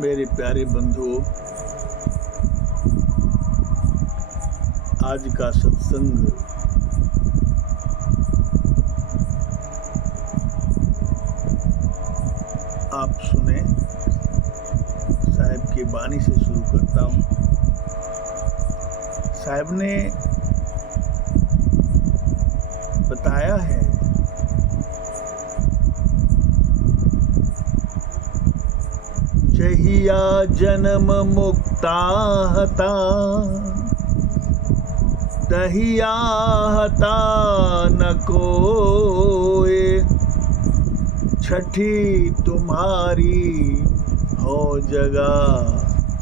मेरे प्यारे बंधुओं, आज का सत्संग आप सुने। साहब की वाणी से शुरू करता हूँ। साहब ने बताया है जहिया जन्म मुक्ता हता, तहिया हता न कोय। छठी तुम्हारी हो जगह,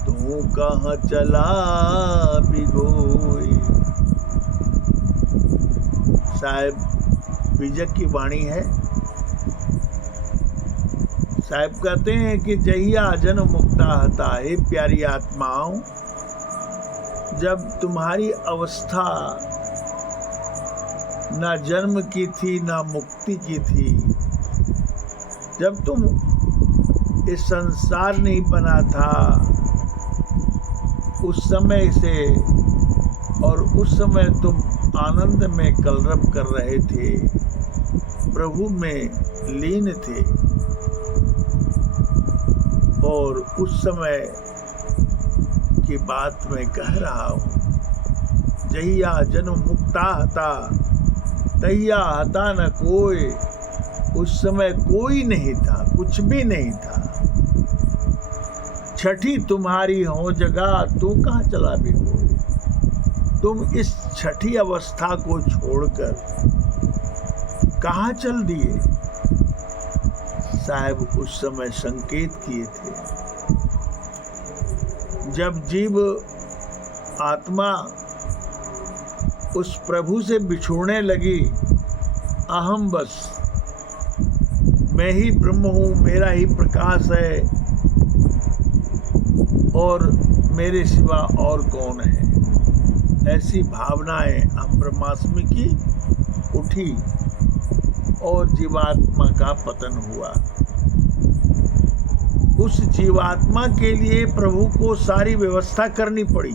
तू कहाँ चला बिगोय। साहब बीजक की वाणी है। साहब कहते हैं कि जहिया जन्म मुक्ता हता, हे प्यारी आत्माओं, जब तुम्हारी अवस्था ना जन्म की थी ना मुक्ति की थी, जब तुम इस संसार नहीं बना था उस समय से, और उस समय तुम आनंद में कलरव कर रहे थे, प्रभु में लीन थे, और उस समय की बात मैं कह रहा हूँ। जहिया जन्म मुक्ता हता, तहिया हता न कोय। उस समय कोई नहीं था, कुछ भी नहीं था। छठी तुम्हारी हो जगह, तू कहाँ चला भी कोई। तुम इस छठी अवस्था को छोड़कर कहाँ चल दिए। साहब उस समय संकेत किए थे। जब जीव आत्मा उस प्रभु से बिछुड़ने लगी, अहम बस मैं ही ब्रह्म हूँ, मेरा ही प्रकाश है और मेरे सिवा और कौन है, ऐसी भावनाएं हम ब्रह्मास्मि की उठी और जीवात्मा का पतन हुआ। उस जीवात्मा के लिए प्रभु को सारी व्यवस्था करनी पड़ी।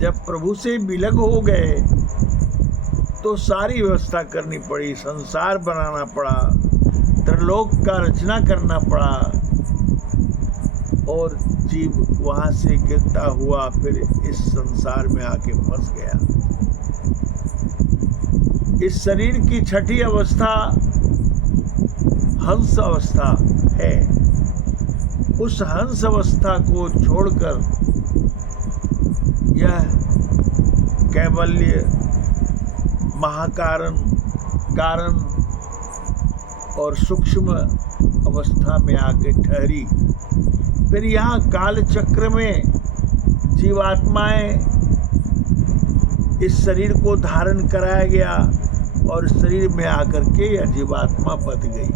जब प्रभु से विलग हो गए तो सारी व्यवस्था करनी पड़ी। संसार बनाना पड़ा, त्रिलोक का रचना करना पड़ा, और जीव वहां से गिरता हुआ फिर इस संसार में आके फंस गया। इस शरीर की छठी अवस्था हंस अवस्था है। उस हंस अवस्था को छोड़कर यह कैवल्य, महाकारण, कारण और सूक्ष्म अवस्था में आके ठहरी। फिर यहाँ काल चक्र में जीवात्माएं इस शरीर को धारण कराया गया और शरीर में आकर के यह जीवात्मा बच गई।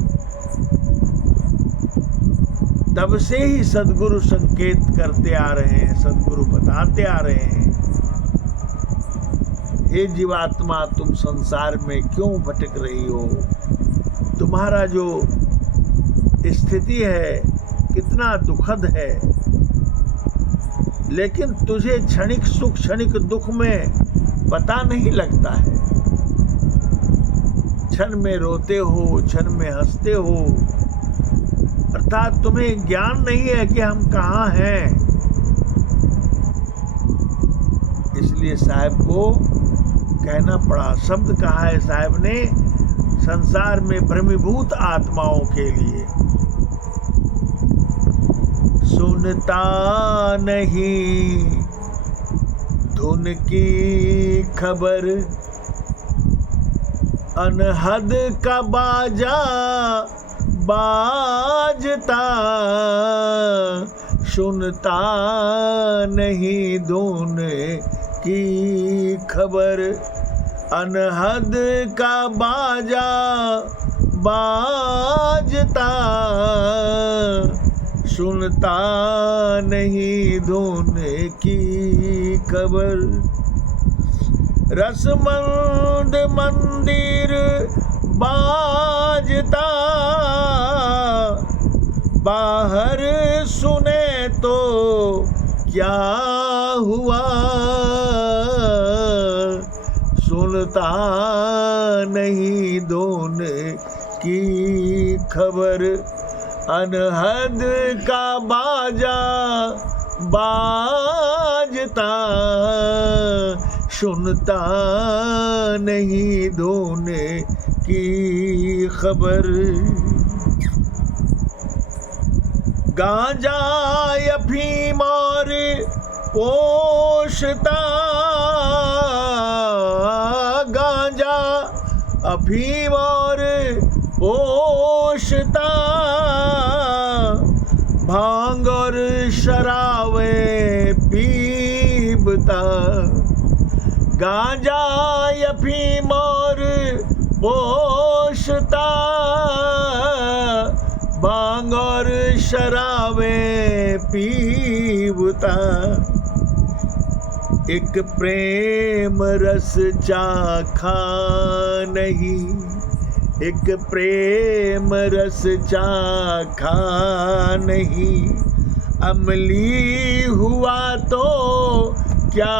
तब से ही सद्गुरु संकेत करते आ रहे हैं, सद्गुरु बताते आ रहे हैं, हे जीवात्मा, तुम संसार में क्यों भटक रही हो। तुम्हारा जो स्थिति है कितना दुखद है, लेकिन तुझे क्षणिक सुख क्षणिक दुख में पता नहीं लगता है। क्षण में रोते हो, क्षण में हंसते हो, अर्थात तुम्हें ज्ञान नहीं है कि हम कहाँ हैं। इसलिए साहब को कहना पड़ा। शब्द कहा है साहब ने संसार में भ्रमीभूत आत्माओं के लिए। सुनता नहीं धुन की खबर, अनहद का बाजा बाजता। सुनता नहीं धुन की खबर, अनहद का बाजा बाजता। सुनता नहीं धुन की खबर, रसमंद मंदिर बाजता, बाहर सुने तो क्या हुआ, सुनता नहीं दोनों की खबर। अनहद का बाजा बाजता, सुनता नहीं दोनों की खबर। गांजा अफीम और पोषता, गांजा अफीम और पोषता, भांग और शराबे पीबता। गांजा अफीम और पोषता, भांग और शराबे पीबता। एक प्रेम रस चाखा नहीं, एक प्रेम रस चाखा नहीं। अमली हुआ तो क्या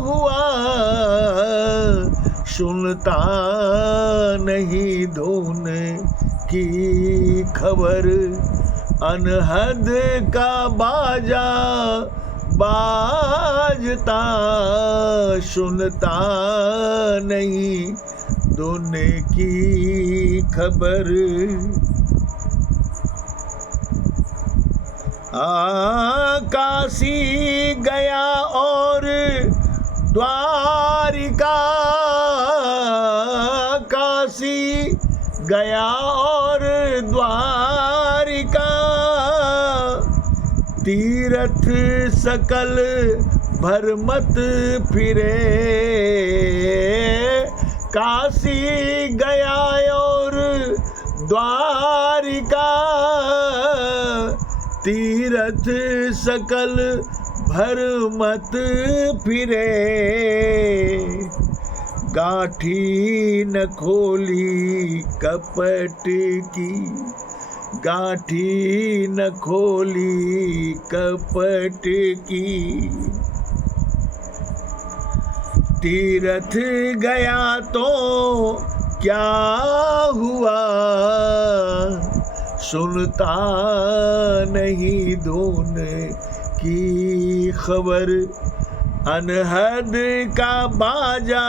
हुआ, सुनता नहीं दोनों की खबर। अनहद का बाजा बाजता, सुनता नहीं दोनों की खबर। काशी गया और द्वारिका, काशी गया और द्वारिका। तीर्थ सकल भरमत फिरे, काशी गया और द्वारिका। तीर्थ सकल भरमत फिरे, गांठी न खोली कपट की, गांठी न खोली कपट की। तीर्थ गया तो क्या हुआ, सुनता नहीं दोनों की खबर। अनहद का बाजा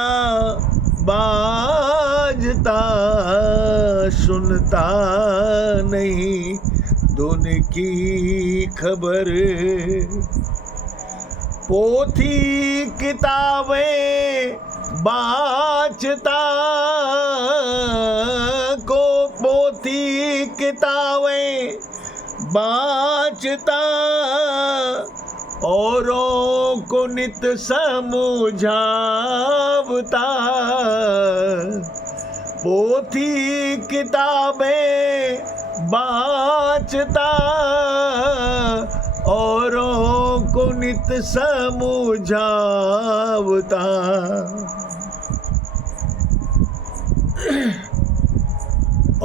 बाजता, सुनता नहीं दोनों की खबर। पोथी किताबें बाचता को, पोथी किताबें बाचता। औरों को नित समझावता, पोथी किताबें बाचता। औरों को नित समझावता।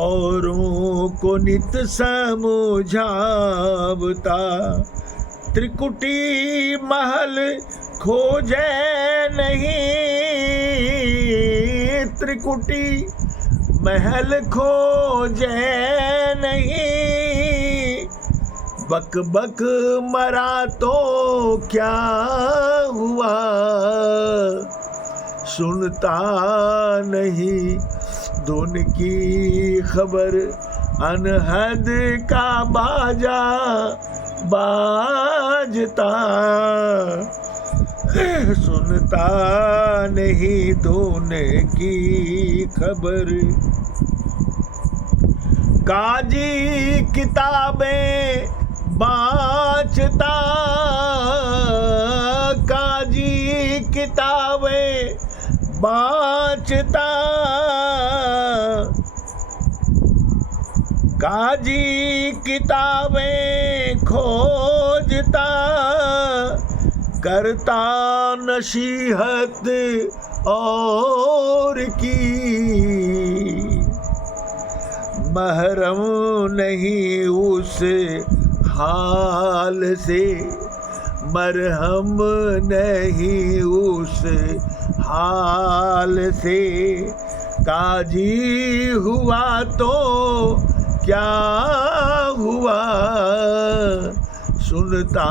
औरों को नित समझावता। त्रिकुटी महल खोजे नहीं, त्रिकुटी महल खोजे नहीं। बक बक मरा तो क्या हुआ, सुनता नहीं दोनों की खबर। अनहद का बाजा बाजता, सुनता नहीं दोनों की खबर। काजी किताबें बाचता, काजी किताबें बाचता। काजी किताबें खोजता, करता नसीहत और की। महरम नहीं उस हाल से, मरहम नहीं उस हाल से। काजी हुआ तो क्या हुआ, सुनता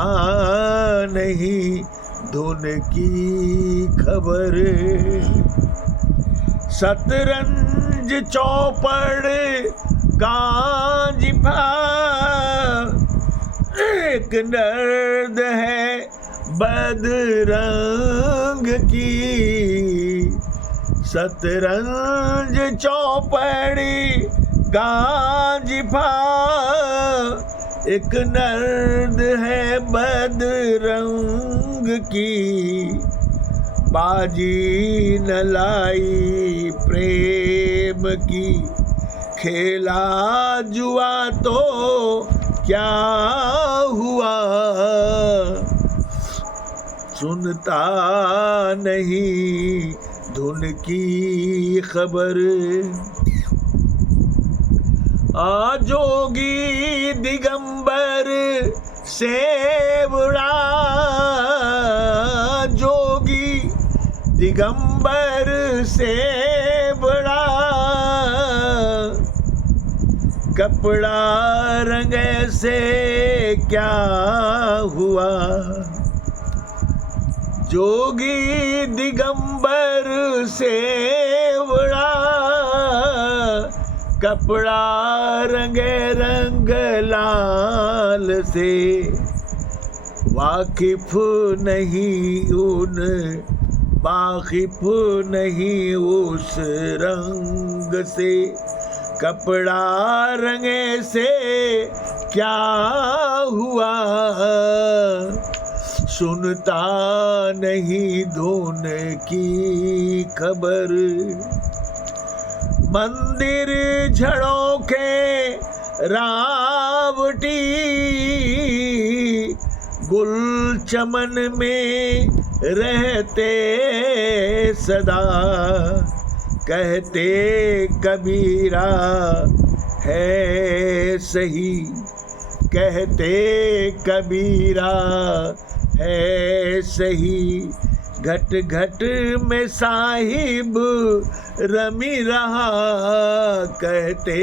नहीं धुन की खबर। शतरंज चौपड़ गांजिफा, एक दर्द है बदरंग की। शतरंज चौपड़ी गांजिफा, एक दर्द है बदरंग की। बाजी न लाई प्रेम की, खेला जुआ तो क्या हुआ, सुनता नहीं धुन की खबर। जोगी दिगंबर सेवड़ा, जोगी दिगंबर सेवड़ा। कपड़ा रंग से क्या हुआ, जोगी दिगंबर सेवड़ा। कपड़ा रंगे रंग लाल से, वाकिफ नहीं उन वाकिफ नहीं उस रंग से। कपड़ा रंगे से क्या हुआ, सुनता नहीं धुन की खबर। मंदिर झड़ोखे रावटी, गुल चमन में रहते सदा। कहते कबीरा है सही, कहते कबीरा है सही। घट घट में साहिब रमी रहा, कहते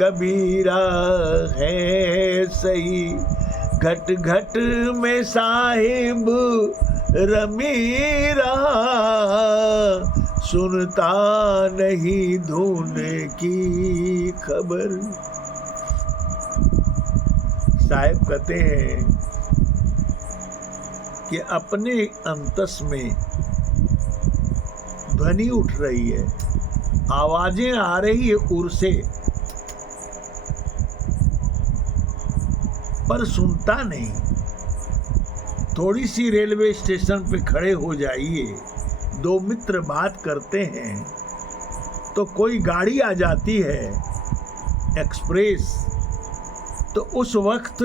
कबीरा है सही। घट घट में साहिब रमी रहा, सुनता नहीं धुन की खबर। साहिब कहते हैं कि अपने अंतस में ध्वनि उठ रही है, आवाजें आ रही है उर से, पर सुनता नहीं। थोड़ी सी रेलवे स्टेशन पे खड़े हो जाइए, दो मित्र बात करते हैं तो कोई गाड़ी आ जाती है एक्सप्रेस, तो उस वक्त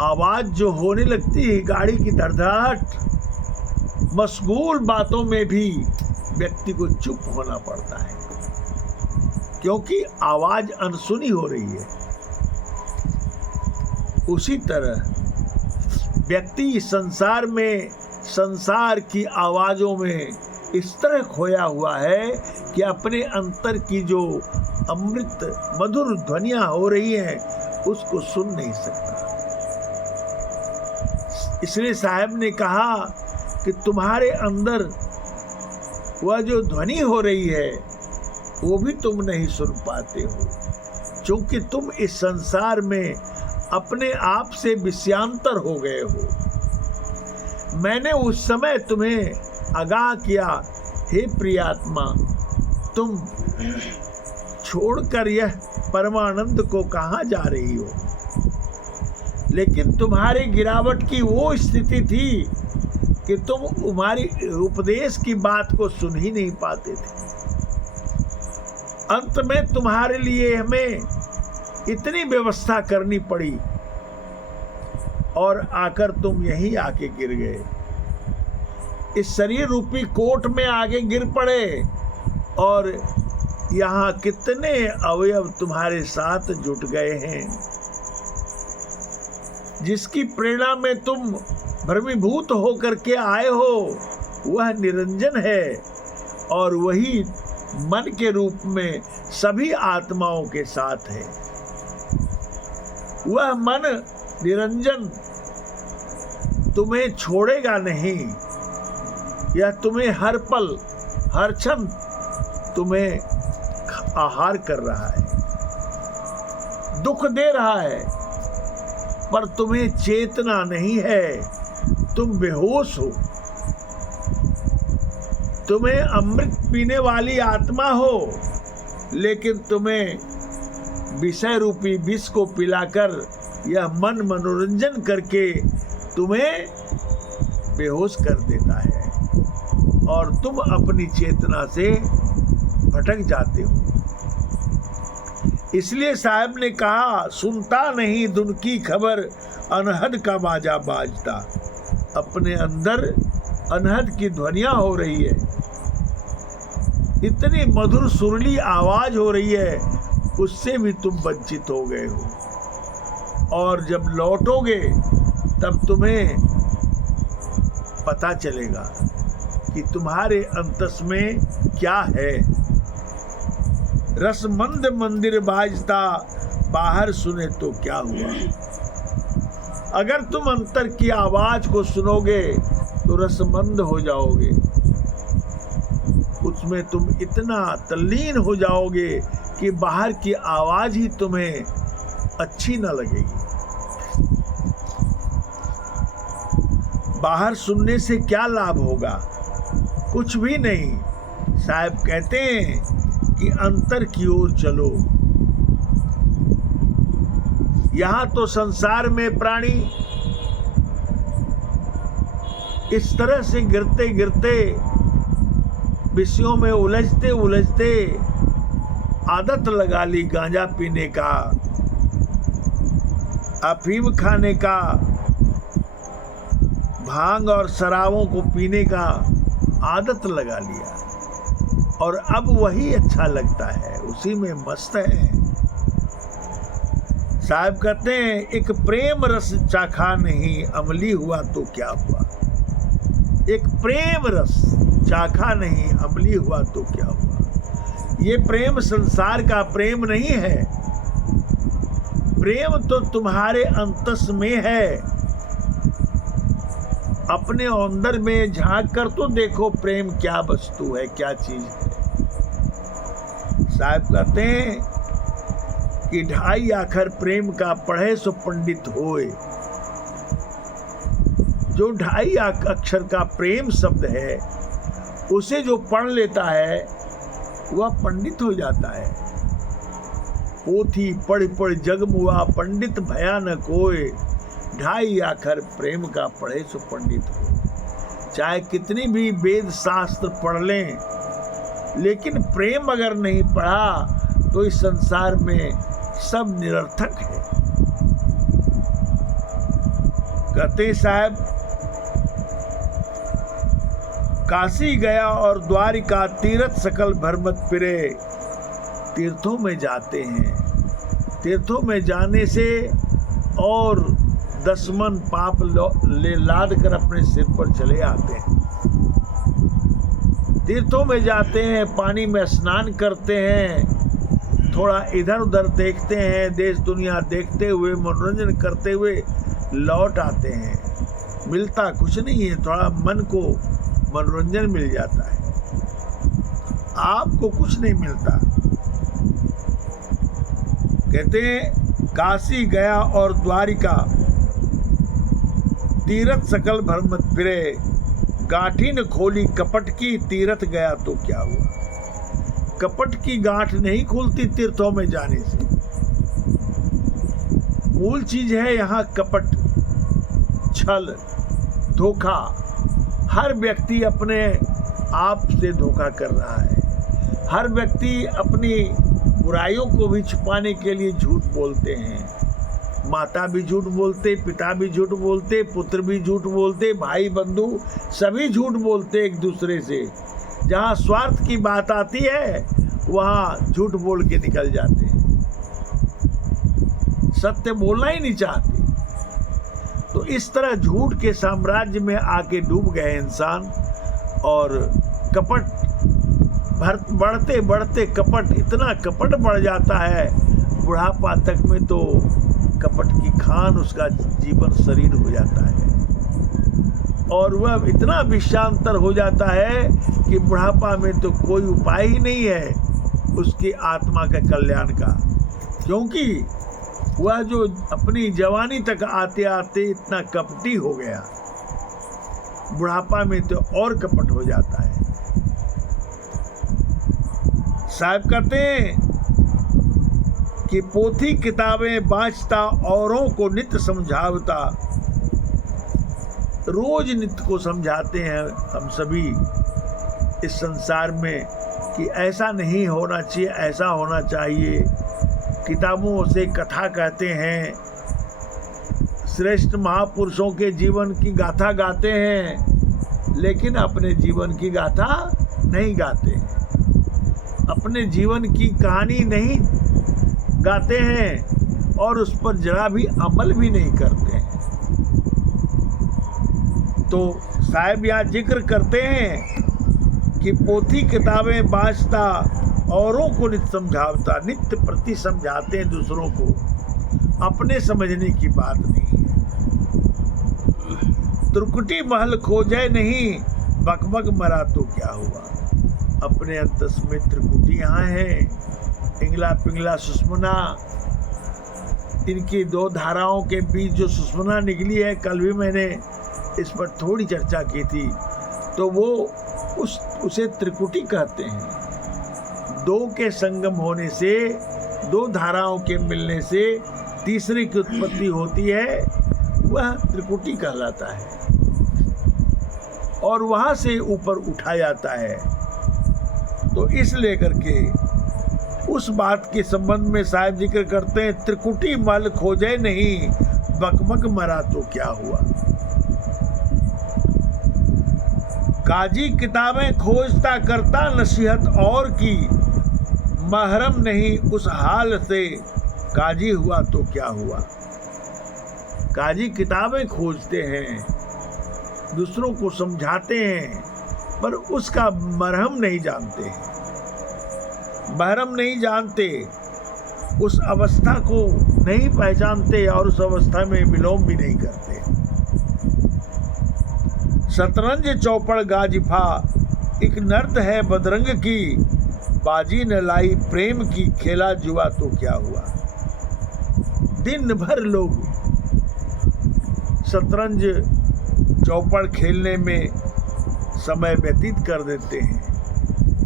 आवाज जो होने लगती है गाड़ी की धड़धड़ाहट, मशगूल बातों में भी व्यक्ति को चुप होना पड़ता है, क्योंकि आवाज अनसुनी हो रही है। उसी तरह व्यक्ति संसार में, संसार की आवाजों में इस तरह खोया हुआ है कि अपने अंतर की जो अमृत मधुर ध्वनियां हो रही हैं उसको सुन नहीं सकता। इसलिए साहब ने कहा कि तुम्हारे अंदर वह जो ध्वनि हो रही है वो भी तुम नहीं सुन पाते हो, क्योंकि तुम इस संसार में अपने आप से विषयांतर हो गए हो। मैंने उस समय तुम्हें आगाह किया, हे प्रियात्मा, तुम छोड़कर यह परमानंद को कहाँ जा रही हो। लेकिन तुम्हारी गिरावट की वो स्थिति थी कि तुम हमारी उपदेश की बात को सुन ही नहीं पाते थे। अंत में तुम्हारे लिए हमें इतनी व्यवस्था करनी पड़ी और आकर तुम यहीं आके गिर गए, इस शरीर रूपी कोट में आगे गिर पड़े और यहाँ कितने अवयव तुम्हारे साथ जुट गए हैं। जिसकी प्रेरणा में तुम भ्रमीभूत होकर के आए हो वह निरंजन है, और वही मन के रूप में सभी आत्माओं के साथ है। वह मन निरंजन तुम्हें छोड़ेगा नहीं। यह तुम्हें हर पल हर क्षण तुम्हें आहार कर रहा है, दुख दे रहा है, पर तुम्हें चेतना नहीं है। तुम बेहोश हो। तुम्हें अमृत पीने वाली आत्मा हो, लेकिन तुम्हें विषय रूपी विष को पिलाकर यह मन मनोरंजन करके तुम्हें बेहोश कर देता है, और तुम अपनी चेतना से भटक जाते हो। इसलिए साहब ने कहा, सुनता नहीं धुन की खबर, अनहद का बाजा बाजता। अपने अंदर अनहद की ध्वनियां हो रही है, इतनी मधुर सुरीली आवाज हो रही है, उससे भी तुम वंचित हो गए हो। और जब लौटोगे तब तुम्हें पता चलेगा कि तुम्हारे अंतस में क्या है। रसमंद मंदिर बाजता, बाहर सुने तो क्या हुआ। अगर तुम अंतर की आवाज को सुनोगे तो रसमंद हो जाओगे, उसमें तुम इतना तल्लीन हो जाओगे कि बाहर की आवाज ही तुम्हें अच्छी न लगेगी। बाहर सुनने से क्या लाभ होगा? कुछ भी नहीं। साहब कहते हैं कि अंतर की ओर चलो। यहाँ तो संसार में प्राणी इस तरह से गिरते गिरते, विषयों में उलझते उलझते आदत लगा ली गांजा पीने का, अफीम खाने का, भांग और शराबों को पीने का आदत लगा लिया, और अब वही अच्छा लगता है, उसी में मस्त है। साहब कहते हैं, एक प्रेम रस चाखा नहीं, अमली हुआ तो क्या हुआ। एक प्रेम रस चाखा नहीं, अमली हुआ तो क्या हुआ। ये प्रेम संसार का प्रेम नहीं है। प्रेम तो तुम्हारे अंतस में है। अपने अंदर में झांक कर तो देखो, प्रेम क्या वस्तु है, क्या चीज है। साहब कहते हैं कि 2.5 अक्षर प्रेम का पढ़े सो पंडित होए। जो 2.5 अक्षर का प्रेम शब्द है, उसे जो पढ़ लेता है वह पंडित हो जाता है। पोथी पढ़ पढ़ जग मुआ, पंडित भया न कोय। 2.5 अक्षर प्रेम का पढ़े सो पंडित हो। चाहे कितनी भी वेद शास्त्र पढ़ लें, लेकिन प्रेम अगर नहीं पढ़ा तो इस संसार में सब निरर्थक है। कहते साहब, काशी गया और द्वारिका, तीर्थ सकल भरमत फिरे। तीर्थों में जाते हैं, तीर्थों में जाने से और 10 मन पाप ले लाद कर अपने सिर पर चले आते हैं। तीर्थों में जाते हैं, पानी में स्नान करते हैं, थोड़ा इधर उधर देखते हैं, देश दुनिया देखते हुए, मनोरंजन करते हुए लौट आते हैं। मिलता कुछ नहीं है, थोड़ा मन को मनोरंजन मिल जाता है, आपको कुछ नहीं मिलता। कहते हैं, काशी गया और द्वारिका, तीर्थ सकल भरमत फिरे। गांठी न खोली कपट की, तीर्थ गया तो क्या हुआ। कपट की गांठ नहीं खुलती तीर्थों में जाने से। मूल चीज है यहाँ कपट, छल, धोखा। हर व्यक्ति अपने आप से धोखा कर रहा है। हर व्यक्ति अपनी बुराइयों को भी छुपाने के लिए झूठ बोलते हैं। माता भी झूठ बोलते, पिता भी झूठ बोलते, पुत्र भी झूठ बोलते, भाई बंधु सभी झूठ बोलते एक दूसरे से। जहाँ स्वार्थ की बात आती है वहां झूठ बोल के निकल जाते हैं, सत्य बोलना ही नहीं चाहते। तो इस तरह झूठ के साम्राज्य में आके डूब गए इंसान, और कपट बढ़ते बढ़ते कपट, इतना कपट बढ़ जाता है बुढ़ापा तक में, तो कपट की खान उसका जीवन शरीर हो जाता है, और वह इतना विषयांतर हो जाता है कि बुढ़ापा में तो कोई उपाय ही नहीं है उसकी आत्मा के कल्याण का, क्योंकि वह जो अपनी जवानी तक आते आते इतना कपटी हो गया, बुढ़ापा में तो और कपट हो जाता है। साहब कहते हैं कि पोथी किताबें बाँचता, औरों को नित्य समझावता। रोज नित्य को समझाते हैं हम सभी इस संसार में कि ऐसा नहीं होना चाहिए, ऐसा होना चाहिए। किताबों से कथा कहते हैं, श्रेष्ठ महापुरुषों के जीवन की गाथा गाते हैं, लेकिन अपने जीवन की गाथा नहीं गाते हैं, अपने जीवन की कहानी नहीं गाते हैं, और उस पर जरा भी अमल भी नहीं करते हैं। तो साहब यहाँ जिक्र करते हैं कि पोथी किताबें बाँचता, औरों को नित्य समझावता। नित्य प्रति समझाते हैं दूसरों को, अपने समझने की बात नहीं है। त्रिकुटी महल खोजे नहीं, बकबक मरा तो क्या हुआ। अपने अंतस में त्रिकुटियाँ हैं, पिंगला पिंगला सुषमना, इनकी दो धाराओं के बीच जो सुषमना निकली है, कल भी मैंने इस पर थोड़ी चर्चा की थी, तो वो उसे त्रिकुटी कहते हैं। दो के संगम होने से, दो धाराओं के मिलने से तीसरे की उत्पत्ति होती है, वह त्रिकुटी कहलाता है, और वहां से ऊपर उठा जाता है। तो इस लेकर के उस बात के संबंध में साहब जिक्र करते हैं, त्रिकुटी मल खोजे नहीं, बकबक मरा तो क्या हुआ। काजी किताबें खोजता, करता नसीहत और की, महरम नहीं उस हाल से, काजी हुआ तो क्या हुआ। काजी किताबें खोजते हैं, दूसरों को समझाते हैं, पर उसका मरहम नहीं जानते, मरहम नहीं जानते, उस अवस्था को नहीं पहचानते, और उस अवस्था में विलोम भी नहीं करते। शतरंज चौपड़ गाजिफा, एक नर्द है बदरंग की, बाजी न लाई प्रेम की, खेला जुआ तो क्या हुआ। दिन भर लोग शतरंज चौपड़ खेलने में समय व्यतीत कर देते हैं,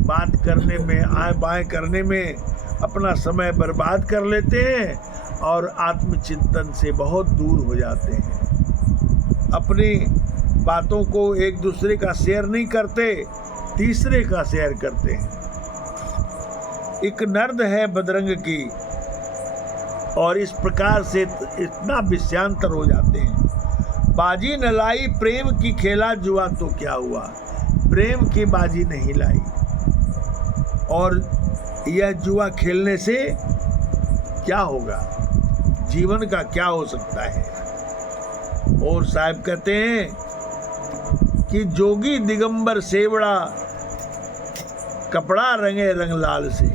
बात करने में, आए बाएं करने में अपना समय बर्बाद कर लेते हैं, और आत्मचिंतन से बहुत दूर हो जाते हैं। अपनी बातों को एक दूसरे का शेयर नहीं करते, तीसरे का शेयर करते हैं। एक नर्द है बदरंग की, और इस प्रकार से इतना विषयांतर हो जाते हैं। बाजी न लाई प्रेम की, खेला जुआ तो क्या हुआ। प्रेम की बाजी नहीं लाई, और यह जुआ खेलने से क्या होगा, जीवन का क्या हो सकता है। और साहब कहते हैं कि जोगी दिगंबर सेवड़ा, कपड़ा रंगे रंग लाल से।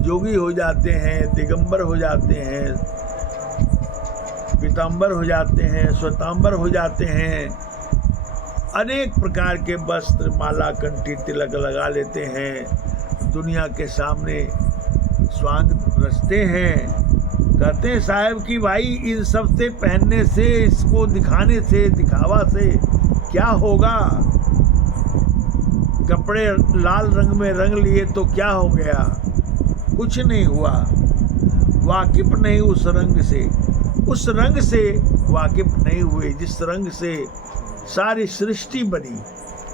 जोगी हो जाते हैं, दिगंबर हो जाते हैं, पीतांबर हो जाते हैं, श्वेतांबर हो जाते हैं, अनेक प्रकार के वस्त्र, माला, कंठी, तिलक लगा लेते हैं, दुनिया के सामने स्वांग रचते हैं। कहते हैं साहब कि भाई इन सब से पहनने से, इसको दिखाने से, दिखावा से क्या होगा। कपड़े लाल रंग में रंग लिए तो क्या हो गया, कुछ नहीं हुआ। वाकिफ नहीं उस रंग से, उस रंग से वाकिफ नहीं हुए जिस रंग से सारी सृष्टि बनी,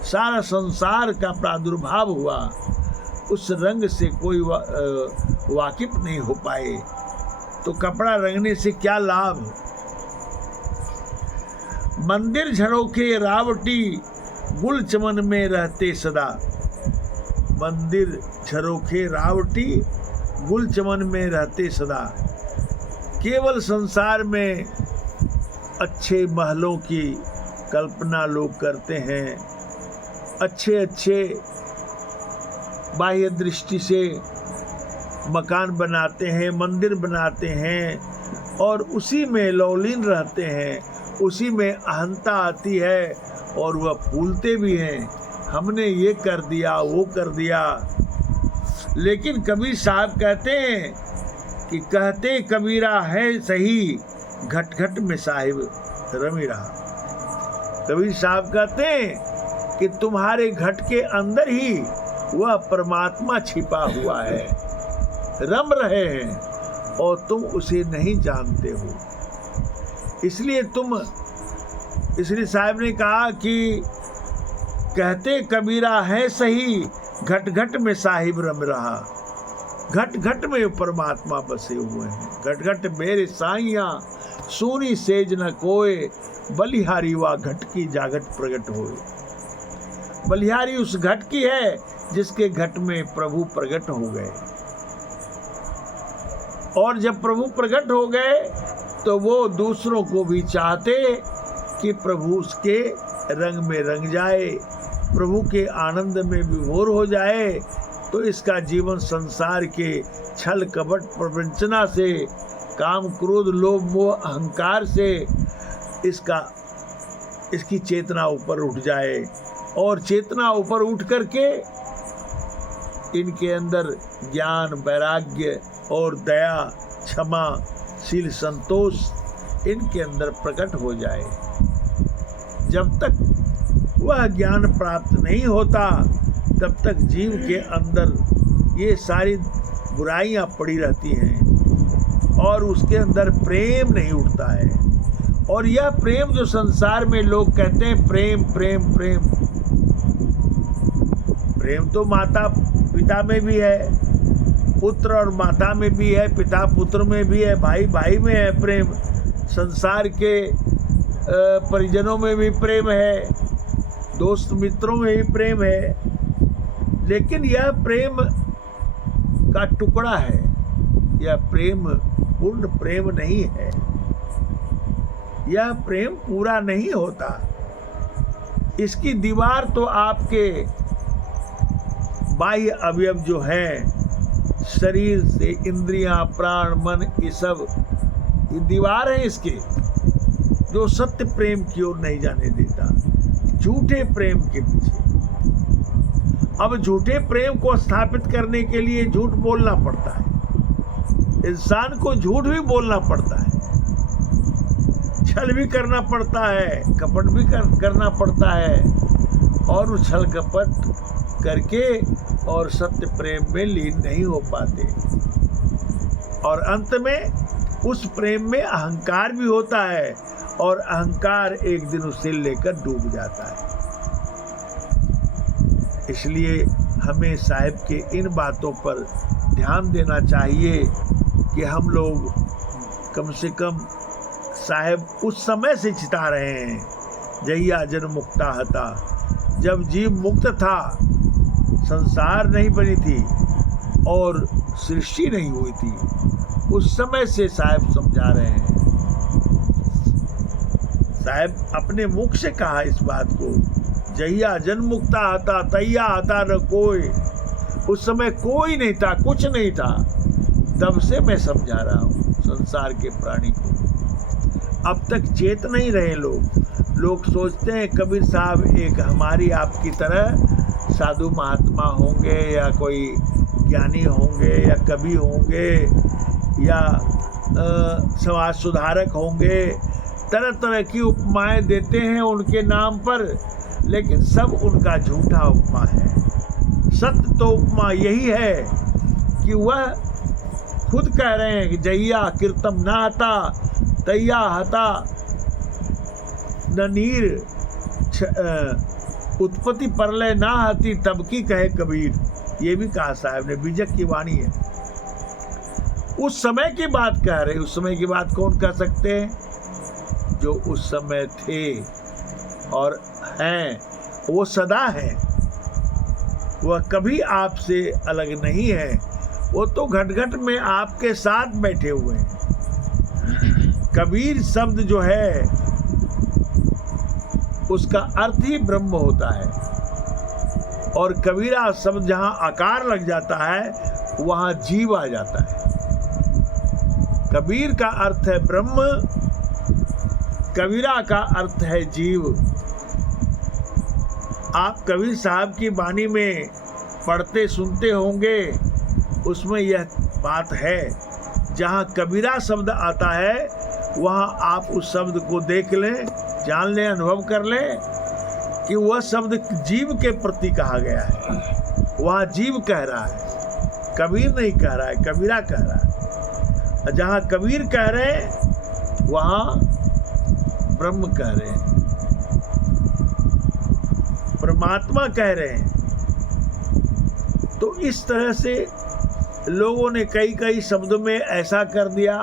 सारा संसार का प्रादुर्भाव हुआ, उस रंग से कोई वाकिफ नहीं हो पाए, तो कपड़ा रंगने से क्या लाभ। मंदिर झरोखे रावटी, गुल चमन में रहते सदा। मंदिर झरोखे रावटी, गुल चमन में रहते सदा। केवल संसार में अच्छे महलों की कल्पना लोग करते हैं, अच्छे अच्छे बाह्य दृष्टि से मकान बनाते हैं, मंदिर बनाते हैं और उसी में लौलीन रहते हैं, उसी में अहंता आती है और वह फूलते भी हैं, हमने ये कर दिया वो कर दिया। लेकिन कबीर साहब कहते हैं कि कहते कबीरा है सही, घट घट में साहिब रमी रहा। कबीर साहब कहते हैं कि तुम्हारे घट के अंदर ही वह परमात्मा छिपा हुआ है, रम रहे हैं और तुम उसे नहीं जानते हो। इसलिए साहब ने कहा कि कहते कबीरा है सही, घट घट में साहिब रम रहा। घट घट में परमात्मा बसे हुए हैं। घट घट मेरे साइया, सूनी सेज न कोय, बलिहारी वा घट की जागट प्रगट होए। बलिहारी उस घट की है जिसके घट में प्रभु प्रकट हो गए, और जब प्रभु प्रकट हो गए तो वो दूसरों को भी चाहते कि प्रभु उसके रंग में रंग जाए, प्रभु के आनंद में विभोर हो जाए। तो इसका जीवन संसार के छल कपट प्रवंचना से, काम क्रोध लोभ मोह अहंकार से इसकी चेतना ऊपर उठ जाए, और चेतना ऊपर उठ करके इनके अंदर ज्ञान वैराग्य और दया क्षमा शील संतोष इनके अंदर प्रकट हो जाए। जब तक वह ज्ञान प्राप्त नहीं होता तब तक जीव के अंदर ये सारी बुराइयां पड़ी रहती हैं और उसके अंदर प्रेम नहीं उठता है। और यह प्रेम जो संसार में लोग कहते हैं प्रेम प्रेम प्रेम, प्रेम तो माता पिता में भी है, पुत्र और माता में भी है, पिता पुत्र में भी है, भाई भाई में है प्रेम, संसार के परिजनों में भी प्रेम है, दोस्त मित्रों में भी प्रेम है। लेकिन यह प्रेम का टुकड़ा है, यह प्रेम पूर्ण प्रेम नहीं है, यह प्रेम पूरा नहीं होता। इसकी दीवार तो आपके बाह्य अवयव जो हैं, शरीर से इंद्रियां प्राण मन, ये सब ये दीवार है इसके, जो सत्य प्रेम की ओर नहीं जाने देता, झूठे प्रेम के पीछे। अब झूठे प्रेम को स्थापित करने के लिए झूठ बोलना पड़ता है, इंसान को झूठ भी बोलना पड़ता है, छल भी करना पड़ता है, कपट भी करना पड़ता है, और वो छल कपट करके और सत्य प्रेम में लीन नहीं हो पाते। और अंत में उस प्रेम में अहंकार भी होता है, और अहंकार एक दिन उसे लेकर डूब जाता है। इसलिए हमें साहिब के इन बातों पर ध्यान देना चाहिए कि हम लोग कम से कम साहिब उस समय से चिता रहे हैं जहिया जन मुक्ता हता, जब जीव मुक्त था, संसार नहीं बनी थी और सृष्टि नहीं हुई थी, उस समय से साहिब समझा रहे हैं। साहिब अपने मुख से कहा इस बात को, जहिया जन मुक्ता हता तैया हता न कोई। उस समय कोई नहीं था, कुछ नहीं था, तब से मैं समझा रहा हूँ संसार के प्राणी को। अब तक चेत नहीं रहे लोग सोचते हैं कबीर साहब एक हमारी आपकी तरह साधु महात्मा होंगे या कोई ज्ञानी होंगे या कवि होंगे या समाज सुधारक होंगे, तरह तरह की उपमाएं देते हैं उनके नाम पर, लेकिन सब उनका झूठा उपमा है। सत्य तो उपमा यही है कि वह खुद कह रहे हैं कि जहिया कीर्तम ना हता तैया हता न नीर, उत्पत्ति परलय ना हती तब की कहे कबीर। ये भी कहा साहब ने, बीजक की वाणी है। उस समय की बात कह रहे, उस समय की बात कौन कह सकते हैं? जो उस समय थे और हैं, वो सदा हैं, वह कभी आपसे अलग नहीं है, वो तो घट घट में आपके साथ बैठे हुए हैं। कबीर शब्द जो है उसका अर्थ ही ब्रह्म होता है, और कबीरा शब्द जहां आकार लग जाता है वहां जीव आ जाता है। कबीर का अर्थ है ब्रह्म, कबीरा का अर्थ है जीव। आप कबीर साहब की वाणी में पढ़ते सुनते होंगे, उसमें यह बात है, जहाँ कबीरा शब्द आता है वहाँ आप उस शब्द को देख लें, जान लें, अनुभव कर लें कि वह शब्द जीव के प्रति कहा गया है। वहाँ जीव कह रहा है, कबीर नहीं कह रहा है, कबीरा कह रहा है। जहाँ कबीर कह रहे हैं वहाँ ब्रह्म कह रहे हैं, परमात्मा कह रहे हैं। तो इस तरह से लोगों ने कई शब्दों में ऐसा कर दिया,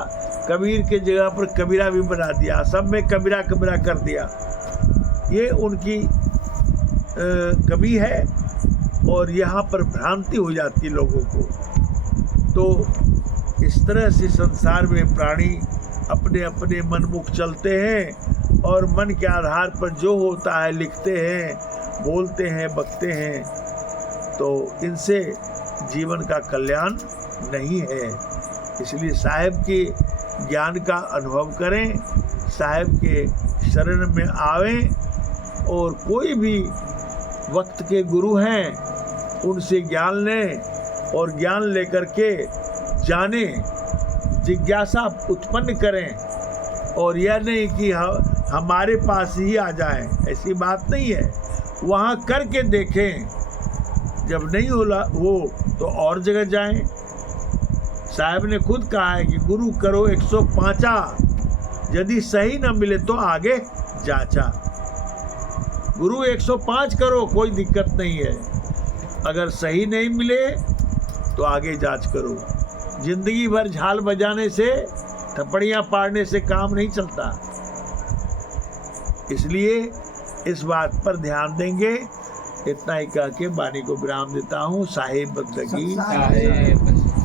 कबीर के जगह पर कबीरा भी बना दिया, सब में कबीरा कबीरा कर दिया। ये उनकी कमी है, और यहाँ पर भ्रांति हो जाती है लोगों को। तो इस तरह से संसार में प्राणी अपने अपने मनमुख चलते हैं, और मन के आधार पर जो होता है लिखते हैं, बोलते हैं, बकते हैं। तो इनसे जीवन का कल्याण नहीं है। इसलिए साहिब के ज्ञान का अनुभव करें, साहिब के शरण में आवें, और कोई भी वक्त के गुरु हैं उनसे ज्ञान लें, और ज्ञान लेकर के जानें, जिज्ञासा उत्पन्न करें। और यह नहीं कि हमारे पास ही आ जाएं, ऐसी बात नहीं है। वहाँ करके देखें, जब नहीं हो तो और जगह जाएं। साहब ने खुद कहा है कि गुरु करो 105, यदि सही न मिले तो आगे जांचा। गुरु 105 करो, कोई दिक्कत नहीं है, अगर सही नहीं मिले तो आगे जांच करो। जिंदगी भर झाल बजाने से, थप्पड़ियाँ पाड़ने से काम नहीं चलता। इसलिए इस बात पर ध्यान देंगे। इतना ही कह के वाणी को विराम देता हूँ। साहिब बंदगी।